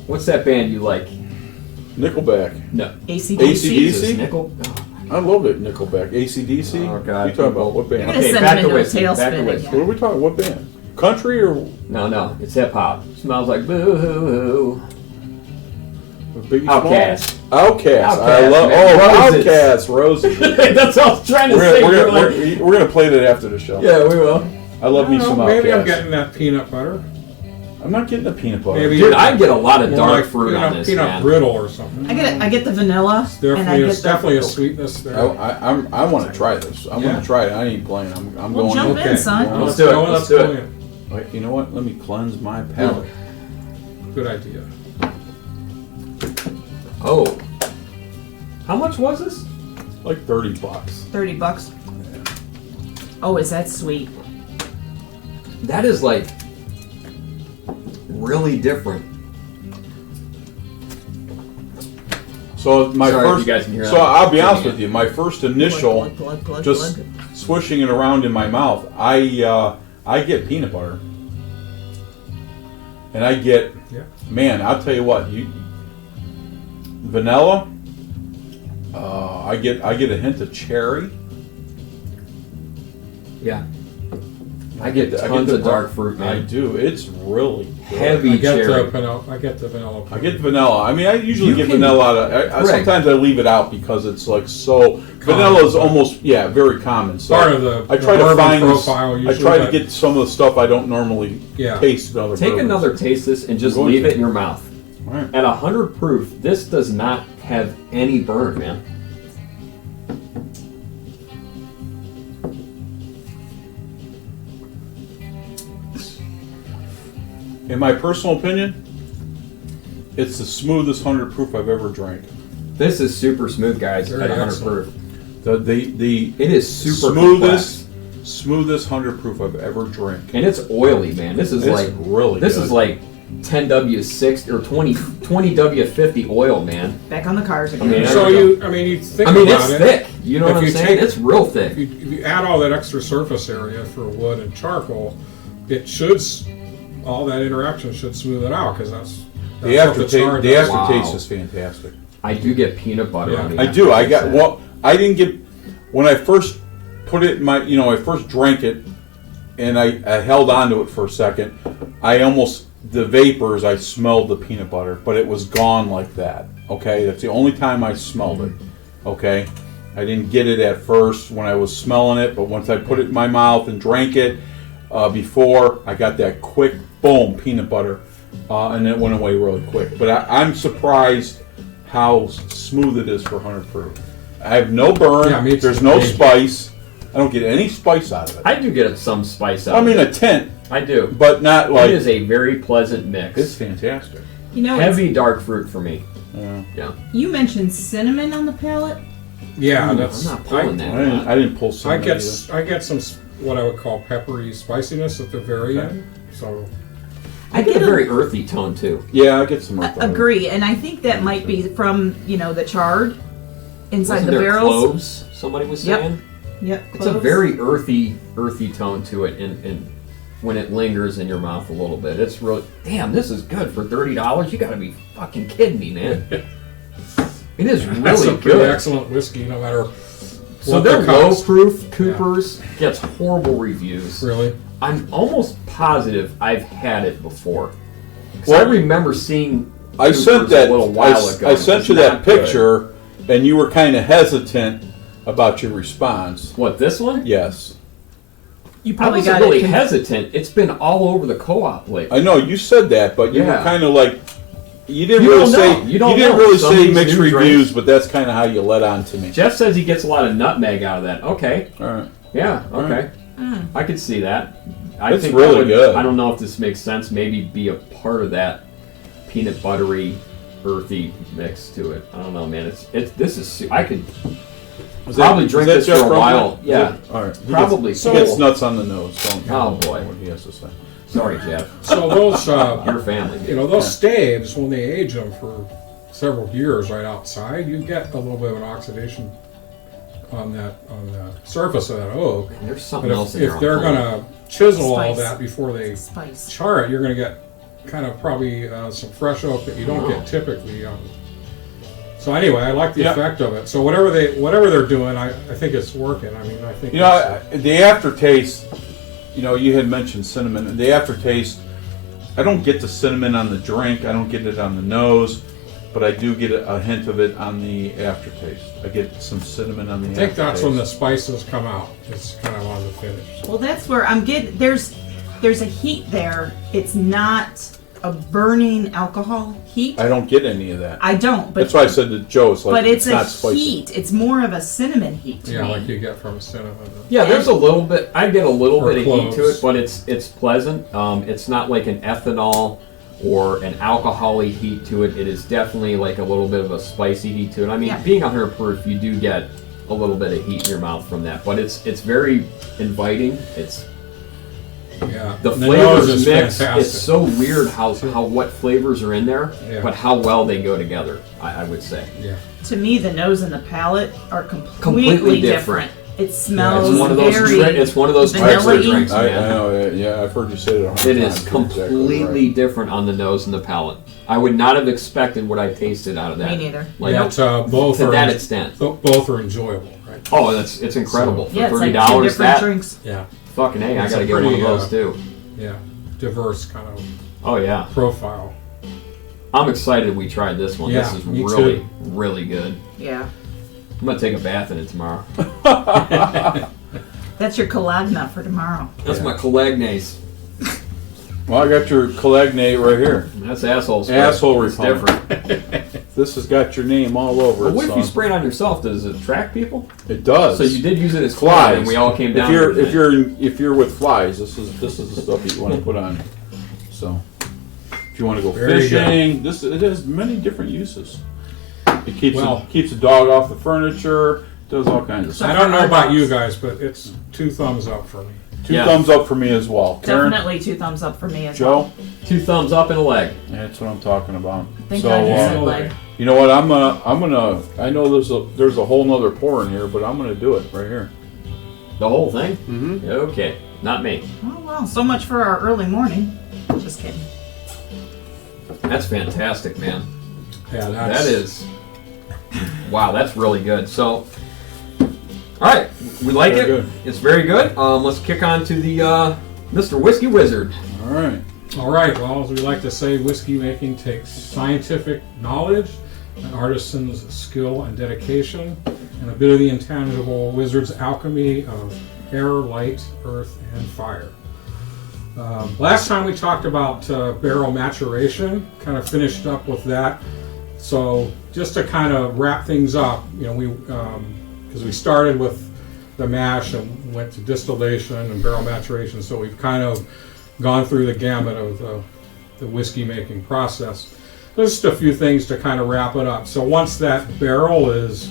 What's that band you like? Nickelback. No. AC/DC. AC/DC? Nickel. I love it. Nickelback. AC/DC. Oh, God. You talking about what band? You're Okay, gonna send back him to into a whiskey, back to tailspin whiskey. What are we talking? What band? Country or No, it's hip hop. Smells like boo hoo. Biggie Outkast. Smalls? Outkast. I Outkast, love. man. Oh, Roses. Outkast. Roses. That's all I was trying to say. You're like- We're gonna play that after the show. yeah, we will. I love me some Outkast. Maybe I'm getting that peanut butter. I'm not getting the peanut butter. Maybe Dude, I get a lot of more dark like fruit on this, peanut man. brittle or something. I get the vanilla, and I Definitely, get it's the. definitely a sweetness there. I want to try this. I'm Yeah. gonna try it. I ain't playing. I'm Well, going. jump in. in, son. Well, Let's do it. go, Let's let's do go it. in. Wait, you know what? Let me cleanse my palate. Good idea. Oh. How much was this? Like $30. $30. Oh, is that sweet? That is like really different. So my Sorry if first. you guys can hear So that. I'll be honest with you. My first initial, Plug, just swishing it around in my mouth, I get peanut butter, and I get, Yeah. man, I'll tell you what, vanilla. I get a hint of cherry. Yeah. I get tons the of dark fruit, I man. do. It's really good. Heavy I get cherry. the vanilla. I get the vanilla. I get vanilla. I mean, I usually You get can- vanilla out of. Right. Sometimes I leave it out because it's like so. Vanilla is almost very common. So Part of the I try to bourbon find profile. this, I Usually try to that- get some of the stuff I don't normally Yeah. taste in other Take bourbons. another taste this and just I'm going leave to. it in your mouth. All right. At 100 proof, this does not have any burn, man. In my personal opinion, it's the smoothest 100 proof I've ever drank. This is super smooth, guys, Very at 100 excellent. proof. The It is super smoothest 100 proof I've ever drank. and it's oily, man. This is It's like really this good. is like 10W6 or 20W50 oil, man. Back on the cars again. I mean, So you think I mean, about it's it. thick. You know If what I'm you saying? take- It's real thick. If you add all that extra surface area for wood and charcoal, it should all that interaction should smooth it out because that's The what the char aftertaste, the does. aftertaste Wow. is fantastic. I do get peanut butter Yeah. on the I do. I aftertaste. got well. I didn't get when I first put it in my. I first drank it, and I held on to it for a second. I almost the vapors. I smelled the peanut butter, but it was gone like that. Okay, that's the only time I smelled it. Okay, I didn't get it at first when I was smelling it, but once I put it in my mouth and drank it, before I got that quick boom peanut butter, and it went away really quick. But I'm surprised how smooth it is for 100 proof. I have no burn. Yeah, me too. There's no spice. I don't get any spice out of it. I do get some spice out I of mean, it. a tint, I do. but not It like. is a very pleasant mix. It's fantastic. You know, it's- Heavy dark fruit for me. Yeah. Yeah. you mentioned cinnamon on the palate. Yeah, Ooh, that's. I'm not pulling that. I didn't pull I some. get some what I would call peppery spiciness at the very Okay. end. So I get a very earthy tone too. Yeah, I get some. earth out of it. Agree, and I think that might be from the charred inside Wasn't the there barrels. cloves? Somebody was Yep. saying Yep, it's a cloves. very earthy tone to it, and when it lingers in your mouth a little bit. It's really, damn, this is good for $30. You got to be fucking kidding me, man. It is really That's a pretty good. excellent whiskey, no matter So what their the cost. low-proof Coopers gets horrible reviews. Really? I'm almost positive I've had it before. 'Cause Well, I remember seeing I Coopers sent that. a little while ago. I sent It's you that not good. picture, and you were kind of hesitant about your response. What, this one? Yes, You I probably wasn't got really it. hesitant. It's been all over the co-op lately. I know you said that, but you were Yeah. kind of like you didn't You really don't say know. You don't didn't know. really Some of say these mixed new reviews, drinks- but that's kind of how you let on to me. Jeff says he gets a lot of nutmeg out of that. Okay. All right. Yeah, All okay. right. I could see that. I That's think really that would, good. I don't know if this makes sense. Maybe be a part of that peanut buttery, earthy mix to it. I don't know, man. This is. I could Is probably is drink that this Jeff for a Rumpel? while. Is Yeah. it? All right. Probably. He gets nuts on the nose. Don't Oh, boy. What he has to say. Sorry, Jeff. So those, Your family. those staves, when they age them for several years right outside, you get a little bit of an oxidation on the surface of that oak. And there's something But else in if there. they're I'm gonna chisel all Spice. that before they Spice. char it, you're gonna get kind of probably some fresh oak that you don't Oh. get typically. So anyway, I like the Yeah. effect of it. So whatever they're doing, I think it's working. I mean, I think You know, the aftertaste. You know, you had mentioned cinnamon. The aftertaste. I don't get the cinnamon on the drink. I don't get it on the nose, but I do get a hint of it on the aftertaste. I get some cinnamon on the I aftertaste. think that's when the spices come out. It's kind of on the finish. Well, that's where I'm getting. There's a heat there. It's not a burning alcohol heat. I don't get any of that. I don't. But That's why I said to Joe, it's like but it's a not spicy. heat. It's more of a cinnamon heat to Yeah, me. like you get from cinnamon. Yeah, there's a little bit. I get a little Or bit of heat to cloves. it, but it's pleasant. It's not like an ethanol or an alcohol-y heat to it. It is definitely like a little bit of a spicy heat to it. I mean, Yeah. being 100 proof, you do get a little bit of heat in your mouth from that, but it's very inviting. It's Yeah. the And flavors nose is mix. fantastic. It's so weird how what flavors are in there, Yeah. but how well they go together. I would say. Yeah. To me, the nose and the palate are completely, Completely different. different. It smells It's one of those. very. It's one of those vanilla-y. Drexler drinks, I man. know, yeah, I've heard you say it 100 It times. is You're exactly completely right. different on the nose and the palate. I would not have expected what I tasted out of that. Me neither. Like Yeah, it's, both to are that extent. both are enjoyable, right? Oh, it's incredible. Yeah, For it's like two $30, different that drinks. Yeah. fucking hey, I It's gotta a get one of pretty, those too. Yeah. Diverse kind of Oh yeah, profile. I'm excited we tried this one. Yeah, This is me really too. really good. Yeah. I'm gonna take a bath in it tomorrow. That's your colagna for tomorrow. That's Yeah. my Colagnes. Well, I got your Colagnate right here. That's asshole spray. Asshole It's repellent. different. This has got your name all over But it. what if son. you spray it on yourself? Does it attract people? It does. So you did use it as flies. and we all came down. If you're with it. if you're with flies, this is the stuff that you want to put on. So if you want to go Very fishing, it has many different uses. It keeps Well- keeps a dog off the furniture. Does all kinds of So stuff. I don't know for about our you dogs. guys, but it's 2 thumbs up for me. Two Yeah. thumbs up for me as well. Karen, Definitely 2 thumbs up for me as well. Joe, 2 thumbs up and a leg. that's what I'm talking about. Thank so God you said uh, leg. you know what? I'm gonna. I know there's a whole nother pour in here, but I'm gonna do it right here. The whole thing? Mm-hmm. Okay, not me. Oh wow, so much for our early morning. Just kidding. That's fantastic, man. Yeah, that's, That is. Wow, that's really good. So, all right, we like Very it. good. It's very good. Let's kick on to the Mr. Whiskey Wizard. All right. All right. Well, as we like to say, whiskey making takes scientific knowledge, an artisan's skill and dedication, and a bit of the intangible wizard's alchemy of air, light, earth, and fire. Last time we talked about barrel maturation, kind of finished up with that. So just to kind of wrap things up, we because we started with the mash and went to distillation and barrel maturation, so we've kind of gone through the gamut of the whiskey making process. There's just a few things to kind of wrap it up. So once that barrel is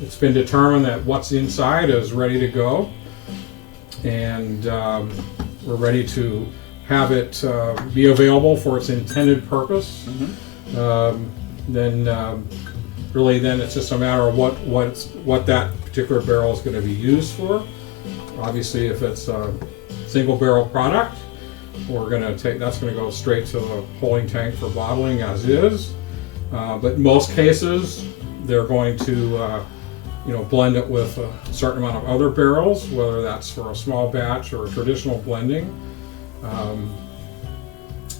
it's been determined that what's inside is ready to go, and we're ready to have it be available for its intended purpose. Then it's just a matter of what that particular barrel is going to be used for. Obviously, if it's single barrel product. We're going to take, that's going to go straight to the holding tank for bottling as is. But in most cases, they're going to blend it with a certain amount of other barrels, whether that's for a small batch or a traditional blending.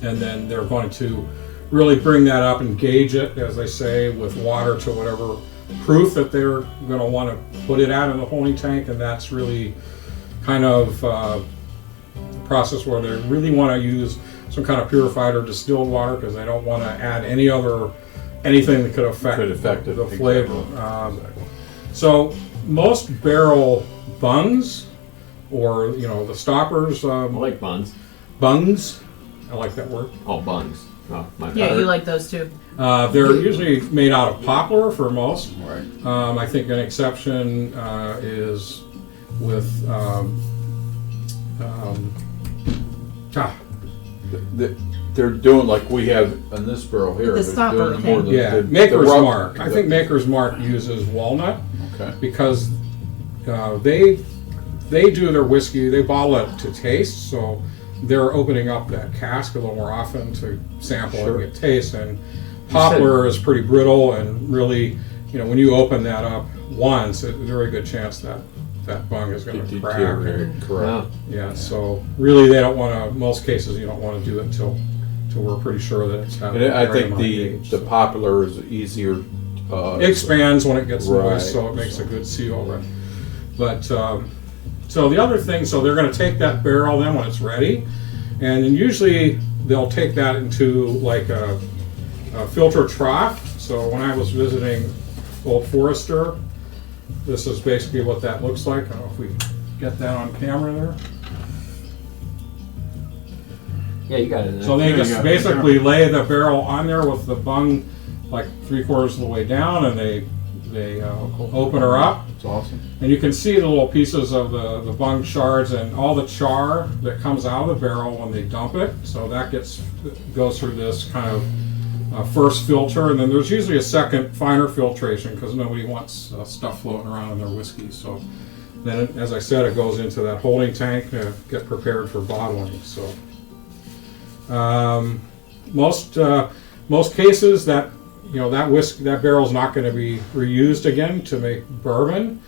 And then they're going to really bring that up and gauge it, as they say, with water to whatever proof that they're going to want to put it at in the holding tank. And that's really kind of the process where they really want to use some kind of purified or distilled water, because they don't want to add anything that could affect the flavor. Exactly. So most barrel bungs, or the stoppers. I like buns. Bungs, I like that word. Oh, buns. Oh, my bad. Yeah, you like those too. They're usually made out of poplar for most. Right. I think an exception is with They're doing like we have on this barrel here. The They're stopper doing more thing. Maker's rub- Mark. I think Maker's Mark uses walnut Okay. because they do their whiskey. They bottle it to taste, so they're opening up that cask a little more often to sample Sure. and get taste. And poplar is pretty brittle, and really, when you open that up once, there's a very good chance that bung is going to crack. Deteriorate, correct. Yeah, so really they don't want to, most cases you don't want to do it until we're pretty sure that it's having And I a very think amount of the age, the so. popular is easier. It expands when it gets Right. moist, so it makes a good seal. Right? But so the other thing, so they're going to take that barrel then when it's ready, and then usually they'll take that into like a filter trough. So when I was visiting Old Forester, this is basically what that looks like. I don't know if we can get that on camera there. Yeah, you got it. So they Yeah, just yeah. basically lay the barrel on there with the bung like 3/4 of the way down, and they open her up, It's awesome. and you can see the little pieces of the bung shards and all the char that comes out of the barrel when they dump it. So that goes through this kind of first filter, and then there's usually a second finer filtration because nobody wants stuff floating around in their whiskey. So then, as I said, it goes into that holding tank to get prepared for bottling. So most cases that that barrel's not going to be reused again to make bourbon,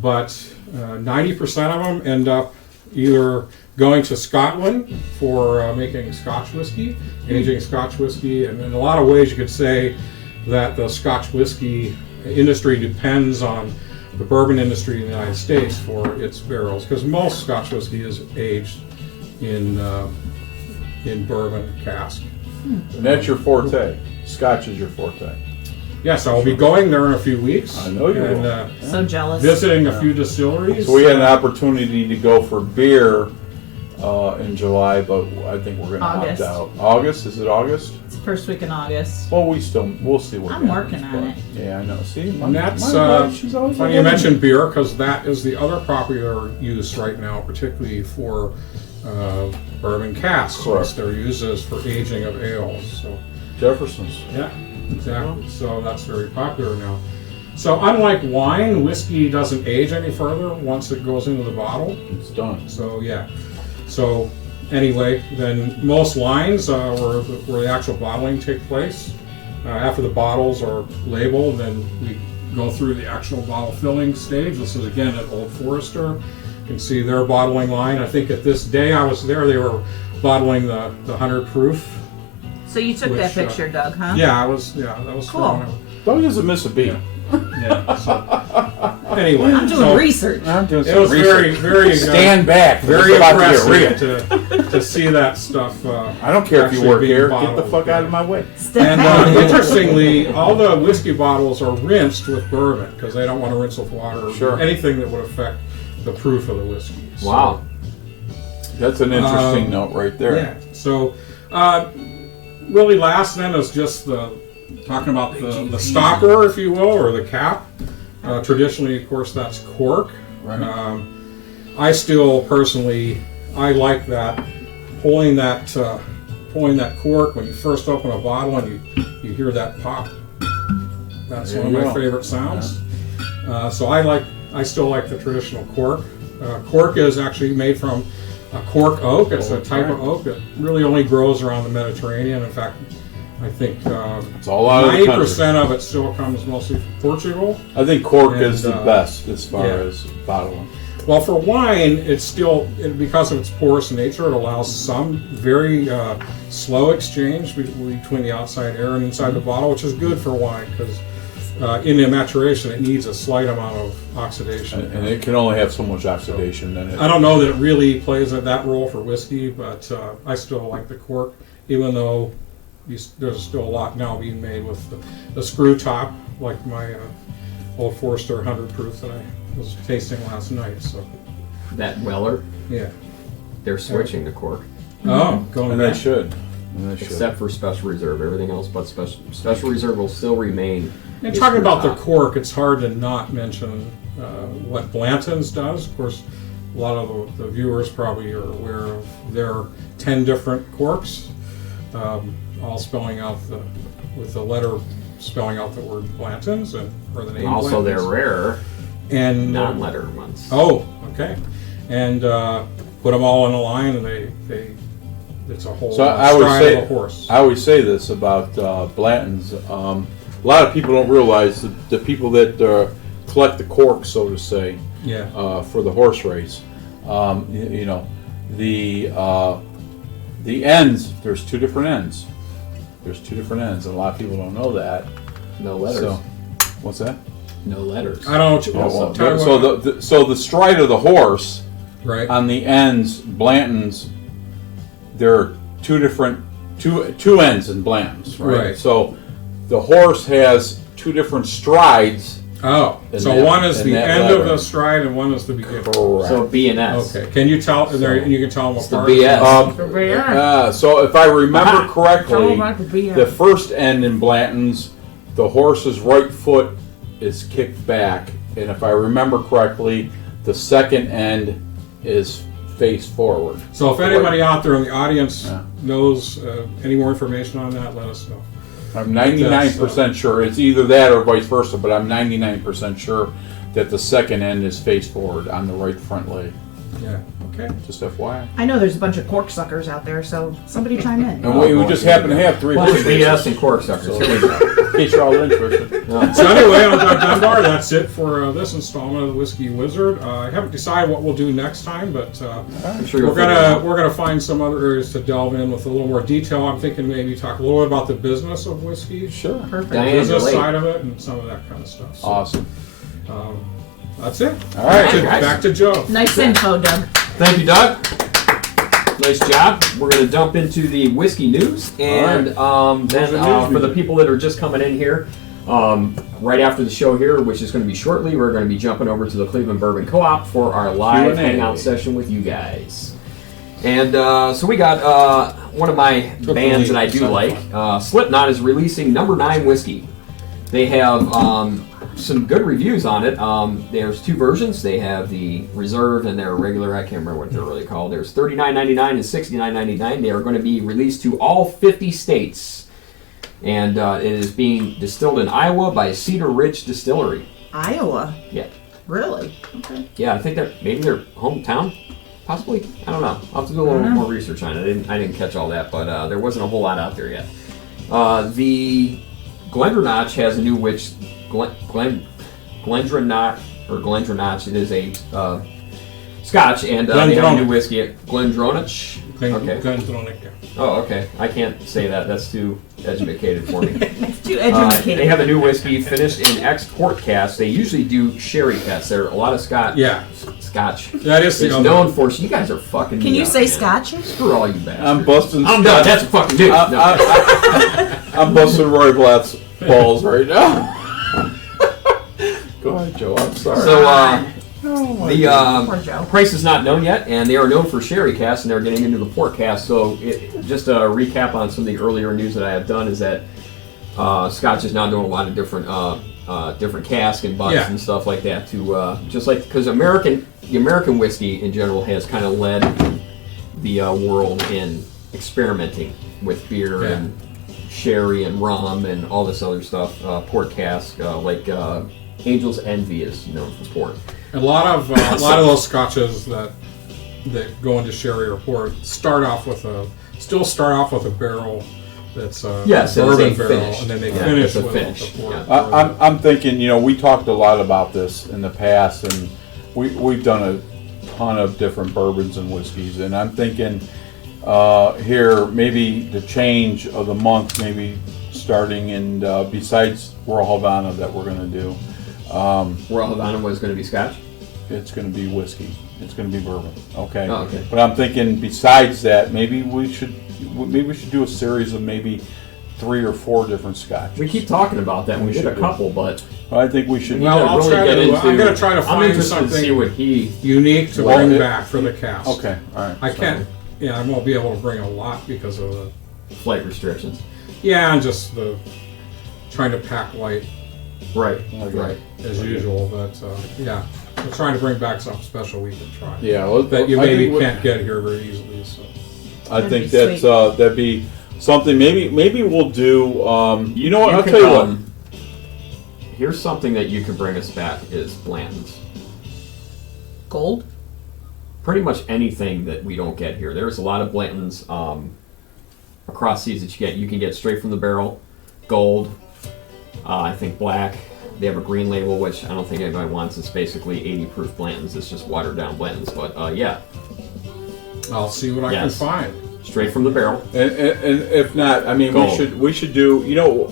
but 90% of them end up either going to Scotland for making Scotch whiskey, aging Scotch whiskey, and in a lot of ways you could say that the Scotch whiskey industry depends on the bourbon industry in the United States for its barrels, because most Scotch whiskey is aged in bourbon cask. And that's your forte. Scotch is your forte. Yes, I'll be going there in a few weeks. I know you and, will. So jealous. visiting a few distilleries. So we had an opportunity to go for beer in July, but I think we're going to opt August. out. August? Is it August? It's first week in August. Well, we'll see what I'm happens, working on but- it. Yeah, I know. See, And that's my wife, she's always funny you ahead of mentioned me. beer, because that is the other popular use right now, particularly for bourbon casks. Correct. They're used as for aging of ales. So Jefferson's. yeah, exactly. So that's very popular now. So unlike wine, whiskey doesn't age any further once it goes into the bottle. It's done. So yeah. So anyway, then most lines where the actual bottling take place, after the bottles are labeled, then we go through the actual bottle filling stage. This is again at Old Forester. You can see their bottling line. I think at this day I was there, they were bottling the 100 proof. So you took that Which, picture, Doug, huh? Yeah, that was Cool. fun. Doug doesn't miss a beat. Yeah. So anyway, I'm doing so research. I'm doing it was very Stand back. very This is about to get impressive real. to see that stuff. I don't care if you actually work being here. Get the bottled. fuck out of my way. And interestingly, all the whiskey bottles are rinsed with bourbon because they don't want to rinse with water or Sure. anything that would affect the proof of the whiskey. So, Wow. That's an interesting note right there. Yeah. So, really, last then is just talking about the stopper, if you will, or the cap. Traditionally, of course, that's cork. Right. I still personally, I like that pulling that cork when you first open a bottle and you hear that pop. That's There one you of my go. favorite sounds. So I still like the traditional cork. Cork is actually made from cork oak. It's a type of oak that really only grows around the Mediterranean. In fact, I think It's all out of the country. 90% of it still comes mostly from Portugal. I think cork And, is the best as far yeah. as bottling. Well, for wine, it's still, because of its porous nature, it allows some very slow exchange between the outside air and inside the bottle, which is good for wine because in the maturation it needs a slight amount of oxidation. And it can only have so much oxidation. I don't know that it really plays that role for whiskey, but I still like the cork, even though there's still a lot now being made with the screw top, like my Old Forester 100 proof that I was tasting last night. So That Weller, yeah. they're switching to cork. Oh, going And they back. should. Except for Special Reserve. Everything else but Special Reserve will still remain. And a talking screw about the top. cork, it's hard to not mention what Blanton's does. Of course, a lot of the viewers probably are aware of their 10 different corks, all spelling out with the letter spelling out the word Blanton's or the name. Also, Blanton's. they're rare And non-letter ones. Oh, okay. And put them all in a line, and they it's a whole So I would stride say, of a horse. I always say this about Blanton's. A lot of people don't realize that the people that collect the cork, so to say, Yeah. for the horse race, the ends. There's two different ends. And a lot of people don't know that. No letters. So, what's that? No letters. I don't know. Well, Tell you so what- so the stride of the horse right. on the ends, Blanton's. There are two ends in Blanton's, right? Right. So the horse has two different strides. Oh, in so that- one is in the that end letter. of the stride and one is the beginning. Correct. So B and S. Okay. Can you tell? And you can tell them It's the apart. BS. So if I remember Tell correctly, them about the BS. the first end in Blanton's, the horse's right foot is kicked back, and if I remember correctly, the second end is face forward. So if anybody out there in the audience Yeah. knows any more information on that, let us know. I'm 99% sure it's either that or vice versa, but I'm 99% sure that the second end is face forward on the right front leg. Yeah. Okay. Just FYI. I know there's a bunch of cork suckers out there, so somebody chime in. And we just happen to have three Bunch of horse BS races, and cork suckers. so, in case you're all interested. So anyway, I'm Doug Dunbar. That's it for this installment of the Whiskey Wizard. I haven't decided what we'll do next time, but I'm sure you'll figure it out. we're gonna find some other areas to delve in with a little more detail. I'm thinking maybe talk a little bit about the business of whiskey, Sure. Perfect. Diane, business you're late. side of it, and some of that kind of stuff. So, Awesome. that's it. All right. guys. Back to Joe. Nice info, Doug. Thank you, Doug. Nice job. We're going to dump into the whiskey news, and then Where's the news for the music? people that are just coming in here, right after the show here, which is going to be shortly, we're going to be jumping over to the Cleveland Bourbon Co-op for our live Q&A. hangout session with you guys. And so we got one of my bands that I do like. Slipknot is releasing number 9 whiskey. They have some good reviews on it. There's 2 versions. They have the Reserve and their regular. I can't remember what they're really called. There's $39.99 and $69.99. They are going to be released to all 50 states. And it is being distilled in Iowa by Cedar Ridge Distillery. Iowa. Yeah. Really? Okay. Yeah, I think maybe their hometown, possibly. I don't know. I'll have to do a little more research on it. I didn't catch all that, but there wasn't a whole lot out there yet. The Glendronach has a new witch. Glendronach or Glendronach. It is a Scotch, and they have a Glendronach. new whiskey at Glendronach. Okay. Oh, okay. I can't say that. That's too educated for me. It's too educated. They have a new whiskey finished in export casks. They usually do sherry casks. There are a lot of Scotch. Yeah. Scotch. That is the It's other known for. You guys are fucking. Can me you up, say man. Scotch? Screw all you bastards. I'm busting. I'm done. That's fucking dude. No. I'm busting Roy Blatt's balls right now. Go ahead, Joe. I'm sorry. So Poor the Joe. price is not known yet, and they are known for sherry casks, and they're getting into the port cask. So just a recap on some of the earlier news that I have done is that Scotch is now doing a lot of different different casks and butts and stuff like that to just like because the American whiskey in general has kind of led the world in experimenting with beer and sherry and rum and all this other stuff. Port cask like Angel's Envy is known for port. A lot of those scotches that that go into sherry or port start off with a barrel that's a Yes, it is bourbon a barrel, finish. and then they Yeah, finish it's a with finish. the port. Yeah. I'm thinking, we talked a lot about this in the past, and we've done a ton of different bourbons and whiskeys, and I'm thinking here maybe the change of the month, maybe starting in besides Royal Havana that we're going to do. Royal Havana was going to be Scotch. It's going to be whiskey. It's going to be bourbon. Okay. Oh, okay. But I'm thinking besides that, maybe we should do a series of maybe 3 or 4 different scotches. We keep talking about that, and we did a should do. couple, but I think we should. Well, I'll really try get to- into. I'm gonna try to I'm find interested to something- see what he. Unique to Well, bring it- back for the cast. Okay. All right. I so- can't. Yeah, I won't be able to bring a lot because of the. Flight restrictions. Yeah, and just the trying to pack light Right. Okay. Right. as usual. But yeah, we're trying to bring back something special we can try. Yeah. Well, That you I maybe think we- can't get here very easily. So. I That'd think be that's sweet. that'd be something. Maybe we'll do. You know what? I'll can, tell you what. Here's something that you can bring us back is Blanton's. Gold? Pretty much anything that we don't get here. There's a lot of Blanton's across seas that you get. You can get straight from the barrel, gold. I think black. They have a green label, which I don't think anybody wants. It's basically 80 proof Blanton's. It's just watered down Blanton's. But yeah, I'll see what I Yes. can find. straight from the barrel. And if not, I mean, Gold. we should do.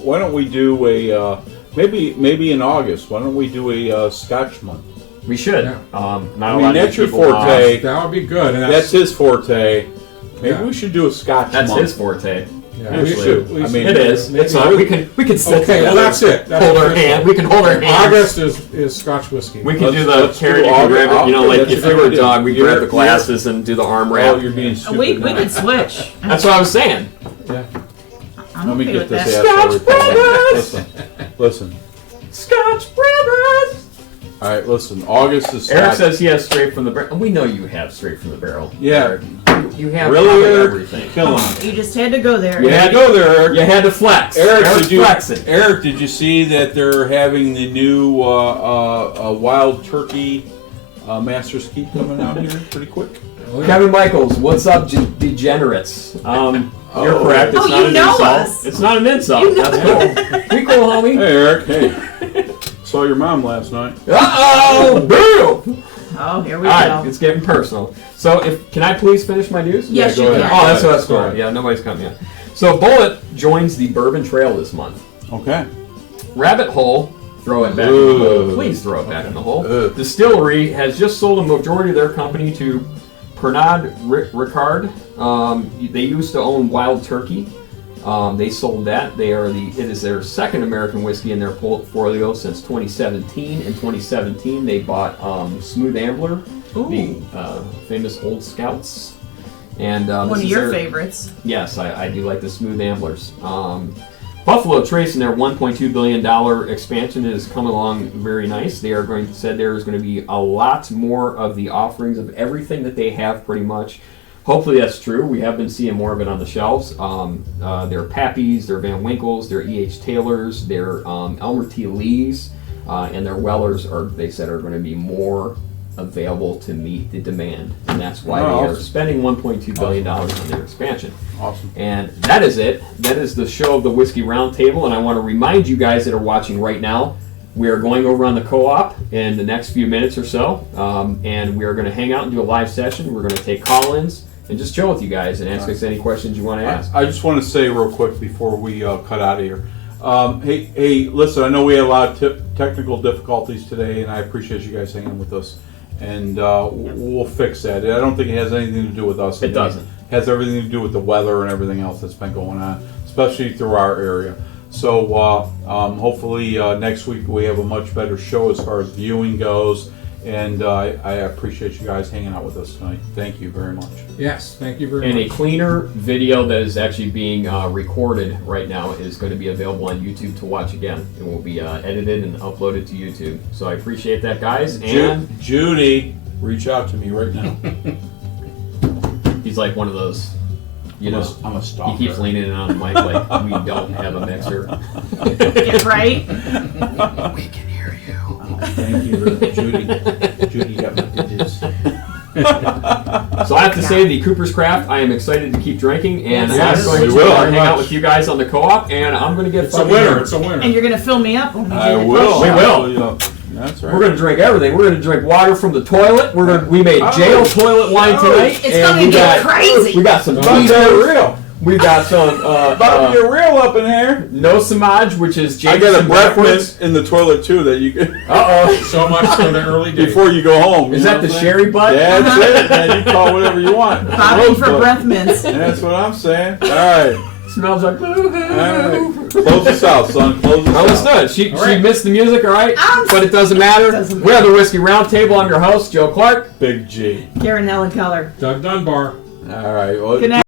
Why don't we do a maybe in August? Why don't we do a Scotch month? We should. Yeah. Not I a mean, lot that's of your people, forte. That would be good. And That's his forte. Maybe Yeah. we should do a Scotch That's month. his forte. Yeah, Actually, we should. I mean, It is. maybe- It's not. We can sit Okay, well together, that's it. That's hold our it. hand. We can hold our hands. August is Scotch whiskey. We can do the Let's do carrot. You August. grab it. You know, like That's if a you good were a idea. dog, we grab the You're- glasses and do the arm Oh, wrap. you're being stupid. We now. could switch. That's what I was saying. Yeah. I'm Let me okay get with this that. asshole Scotch recorded. Brothers! Listen. Scotch Brothers. All right, listen. August is Eric Scotch. says he has straight from the barrel. We know you have straight from the barrel. Yeah. Eric. You have Really, probably Eric? everything. Kill him. You just had to go there. You had to go there, Eric. You had to flex. Eric, Eric's flexing. Eric, did you see that they're having the new wild turkey Master's Keep coming out here pretty quick? Oh, yeah. Kevin Michaels, what's up, degenerates? You're Oh. correct. It's Oh, not you an know insult. us. It's not an insult. You know That's cool. We cool, homie. Hey, Eric. Hey. Saw your mom last night. Uh-oh! Boom! Oh, here we All right, go. it's getting personal. So, can I please finish my news? Yes, go you ahead. can. Oh, that's what that's Go going. ahead. Yeah, nobody's coming yet. So, Bullet joins the Bourbon Trail this month. Okay. Rabbit Hole, throw it back in the hole. Please throw it back in the hole. Ugh. Distillery has just sold a majority of their company to Pernod Ricard. They used to own Wild Turkey. They sold that. It is their second American whiskey in their portfolio since 2017. In 2017, they bought Smooth Ambler, the famous Old Scouts. And One this of is your their- favorites. Yes, I do like the Smooth Amblers. Buffalo Trace and their $1.2 billion expansion has come along very nice. They said there is going to be a lot more of the offerings of everything that they have pretty much. Hopefully that's true. We have been seeing more of it on the shelves. Their Pappies, their Van Winkles, their E.H. Taylors, their Elmer T. Lees, and their Wellers they said are going to be more available to meet the demand. And that's why they are spending $1.2 billion on their expansion. Awesome. And that is it. That is the show of the Whiskey Roundtable. And I want to remind you guys that are watching right now, we are going over on the co-op in the next few minutes or so. And we are going to hang out and do a live session. We're going to take call-ins and just chill with you guys and ask us any questions you want to ask. I just want to say real quick before we cut out of here. Hey, listen, I know we had a lot of technical difficulties today, and I appreciate you guys hanging with us. And we'll fix that. I don't think it has anything to do with us. It doesn't. It has everything to do with the weather and everything else that's been going on, especially through our area. So hopefully next week we have a much better show as far as viewing goes. And I appreciate you guys hanging out with us tonight. Thank you very much. Yes, thank you very And much. a cleaner video that is actually being recorded right now is going to be available on YouTube to watch again. It will be edited and uploaded to YouTube. So I appreciate that, guys. And Judy, reach out to me right now. he's like one of those, I'm a stalker. he keeps leaning in on the mic like we don't have a mixer. Yeah, right? We can hear you. Thank you, Judy. Judy got my digits. So I have to say, the Cooper's Craft, I am excited to keep drinking, and Yes, I'm going we to will. hang out with you guys on the co-op, and I'm going to get It's a fucking winner. hammered. It's a winner. And you're gonna fill me up when we do I the will. We will. Yeah. That's right. We're going to drink everything. We're going to drink water from the toilet. We made jail toilet wine tonight. It's and gonna we get got, crazy. We got some About to get Tito's. real. We got some About to get real up in here. no samaj, which is I got a Jameson breath backwards. mint in the toilet too that you can Uh-oh. So much for the early days. before you go home. Is you know that the what I'm sherry butt? saying? Yeah, that's it. Man, you call whatever you want. Bobby for Rosebud. breath mints. That's what I'm saying. All right. Smells like boo-hoo. All right. Close us out, son. Close us I out. understood. She right. missed the music, all right? But it doesn't matter. Doesn't We're the Whiskey Roundtable. I'm your host, Joe Clark. Big G. Karen Helen Keller. Doug Dunbar. All right. Well, Good night.